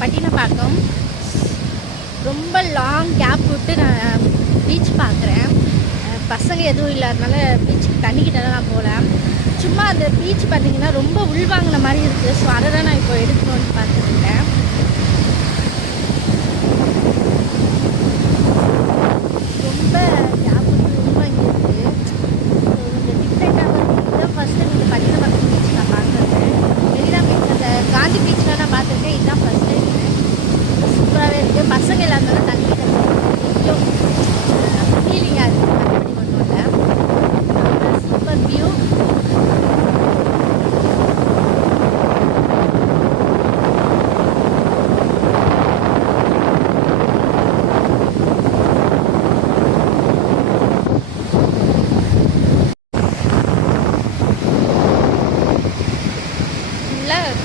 பட்டினப்பாக்கம். ரொம்ப long gap விட்டு நான் பீச் பார்க்குறேன். பசங்க எதுவும் இல்லாதனால பீச்சுக்கு தண்ணிக்கிட்ட தான் நான் போகல. சும்மா அந்த பீச் பார்த்திங்கன்னா ரொம்ப உள்வாங்கின மாதிரி இருக்குது. ஸோ அதை தான் நான் இப்போ எடுக்கணும்னு பார்த்துருக்கேன். ரொம்ப கேப் விட்டு உள்வாங்கி இருக்குது. ஸோ இந்த டிஃப்ரெண்ட்டாக இதுதான் ஃபஸ்ட்டு நீங்கள் பட்டினப்பாக்கம் பீச் நான் பார்க்குறது. மெரினா பீச் அந்த காந்தி பீச்சில் நான் பார்த்துருக்கேன். இதுதான் ஃபஸ்ட் டைம். சூப்பராகவே இருக்குது. பசங்க இல்லாதனால தண்ணிக்கிட்ட கொஞ்சம் ஃபீலிங்காக இருக்குது. மற்றபடி ஒன்றும் இல்லை. Super view.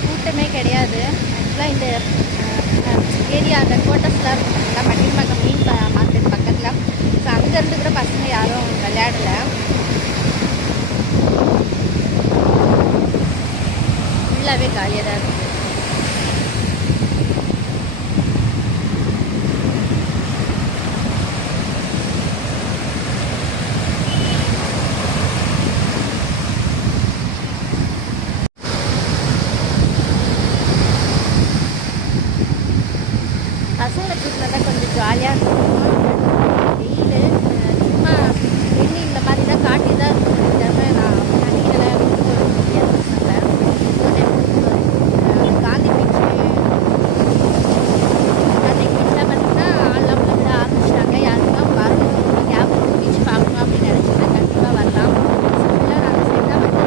கூட்டமே கிடையாது. ஆக்சுவலாக இந்த ஏரியா அந்த கோட்டர்ஸ்லாம் இருக்கும் பட்டினப்பாக்கம் மீன் மார்க்கெட் பக்கத்தில். ஸோ அங்கேருந்து கூட பசங்க யாரும் விளையாடலை. ஃபுல்லாகவே காலியாக தான் இருக்குது. பசங்களை கூட்டில் தான் கொஞ்சம் ஜாலியாக இருக்கும். வெயில் சும்மா வெண்ணி இந்த மாதிரி தான் காட்டி தான் இருக்கும். நான் தண்ணியில் போக முடியாது பசங்களை. காந்தி பீச்சில் பார்த்தீங்கன்னா ஆள்லாம் விட ஆரம்பிச்சிட்டாங்க. யாருக்கெல்லாம் வரணும் கேப் பீச் பார்க்கணும் அப்படின்னு நினச்சிங்கன்னா கண்டிப்பாக வரலாம். ஃபுல்லாக நாங்கள் செட்டாக வந்து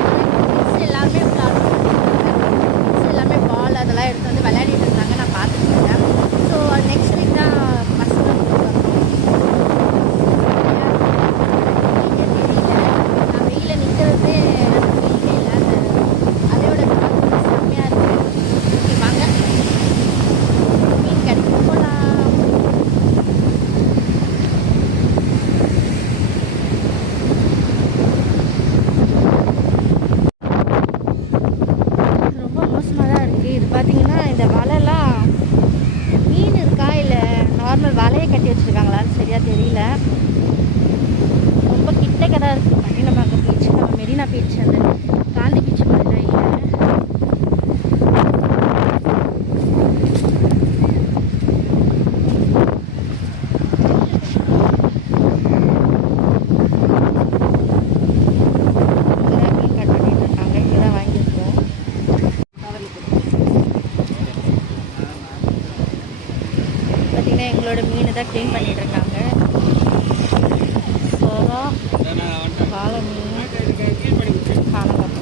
கிட்ஸ் எல்லாமே கிட்ஸ் எல்லாமே பால் அதெல்லாம் எடுத்து வந்து விளையாடிட்டு இருந்தாங்க. நான் பார்த்துட்டு இருக்கேன். ஸோ நெக்ஸ்ட் வீக் தான் பசங்க நான் வெயிலில் நிற்கிறதே வெயிலே இல்லை. அதையோட செம்மையாக இருக்குது. ஓகே வாங்க மீன் கிடைக்க போகலாம். ரொம்ப மோசமாக தான் இருக்குது. இது பார்த்தீங்கன்னா இந்த வலைலாம் மீன் இருக்கா இல்லை நார்மல் வலையை கட்டி வச்சுருக்காங்களான்னு சரியாக தெரியல. ரொம்ப கிட்டக்க தான் இருக்குது பட்டினப்பாக்கம் பீச். நம்ம மெரினா பீச் அந்த காந்தி பீச் மாதிரிலாம் இல்லை. மீன் கட் பண்ணிட்டு இருக்காங்க. இங்கே தான் வாங்கியிருக்கோம். பார்த்தீங்கன்னா எங்களோட மீனை தான் க்ளீன் பண்ணிட்டு இருக்காங்க. சோறா வாழை மீன் காணப்பட்டோம்.